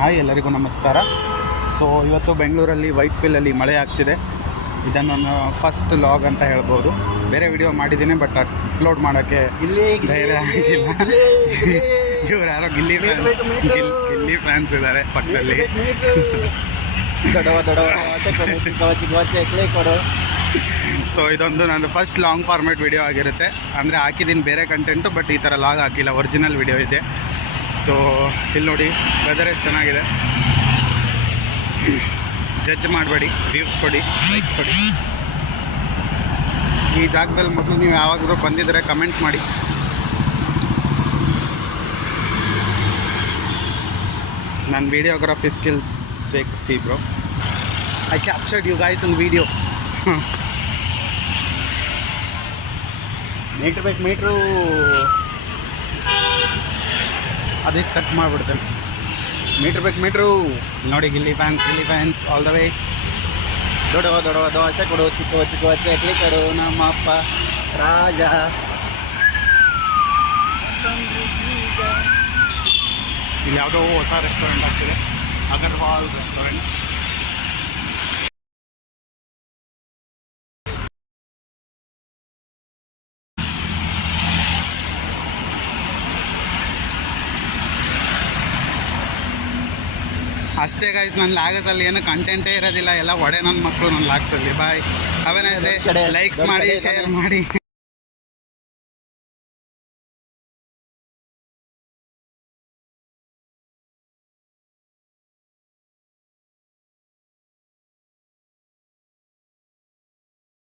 Hi, ಎಲ್ಲರಿಗೂ ನಮಸ್ಕಾರ. So ಇವತ್ತು ಬೆಂಗಳೂರಲ್ಲಿ ವೈಟ್ ಫೀಲ್ಡಲ್ಲಿ ಮಳೆ ಆಗ್ತಿದೆ. ಇದನ್ನು ನನ್ನ ಫಸ್ಟ್ ಲಾಗ್ ಅಂತ ಹೇಳ್ಬೋದು. ಬೇರೆ ವಿಡಿಯೋ ಮಾಡಿದ್ದೀನಿ, ಬಟ್ ಅಪ್ಲೋಡ್ ಮಾಡೋಕ್ಕೆ ಧೈರ್ಯ ಆಗಿಲ್ಲ. ಇವ್ರು ಯಾರೋ ಗಿಲ್ಲಿ ಫ್ಯಾನ್ಸ್ ಇದ್ದಾರೆ ಪಕ್ಕದಲ್ಲಿ. ಸೊ ಇದೊಂದು ನಂದು ಫಸ್ಟ್ ಲಾಂಗ್ ಫಾರ್ಮೇಟ್ ವಿಡಿಯೋ ಆಗಿರುತ್ತೆ. ಅಂದರೆ ಹಾಕಿದ್ದೀನಿ ಬೇರೆ ಕಂಟೆಂಟು, ಬಟ್ ಈ ಥರ ಲಾಗ್ ಹಾಕಿಲ್ಲ, ಒರಿಜಿನಲ್ ವಿಡಿಯೋ ಇದೆ. ಸೊ ಇಲ್ಲಿ ನೋಡಿ, ವೆದರ್ ಎಷ್ಟು ಚೆನ್ನಾಗಿದೆ. ಜಡ್ಜ್ ಮಾಡಬೇಡಿ, ವ್ಯೂಸ್ ಕೊಡಿ, ಲೈಕ್ಸ್ ಕೊಡಿ. ಈ ಜಾಗದಲ್ಲಿ ಮೊದಲು ನೀವು ಯಾವಾಗಲೂ ಬಂದಿದ್ದರೆ ಕಮೆಂಟ್ ಮಾಡಿ. ನನ್ನ videography skills sexy bro. I captured you guys in video. ಮೀಟ್ರ್ ಬೇಕು, ಮೀಟ್ರು ಅದಿಷ್ಟು ಕಟ್ ಮಾಡಿಬಿಡ್ತೇನೆ. ಮೀಟ್ರ್ ಬೇಕು, ಮೀಟ್ರು ನೋಡಿ. Gilli fans all the way. ದೊಡ್ಡವ ದೋಸೆ ಕೊಡು, ಚಿಕ್ಕ ಚಕ್ಲಿ ಕೊಡು, ನಮ್ಮ ಅಪ್ಪ ರಾಜ. ಇಲ್ಲಿ ಯಾವುದೋ ಹೊಸ ರೆಸ್ಟೋರೆಂಟ್ ಆಗ್ತಿದೆ, ಅಗರ್ವಾಲ್ ರೆಸ್ಟೋರೆಂಟ್. ಅಷ್ಟೇ ಗೈಸ್, ನನ್ನ ಲಾಗಸಲ್ಲಿ ಏನು ಕಂಟೆಂಟೇ ಇರೋದಿಲ್ಲ, ಎಲ್ಲ ಒಡೆ ನನ್ನ ಮಕ್ಕಳು ನನ್ನ ಲಾಗ್ಸಲ್ಲಿ. ಬಾಯ್, ಅವನೇ ಲೈಕ್ಸ್ ಮಾಡಿ, ಶೇರ್ ಮಾಡಿ.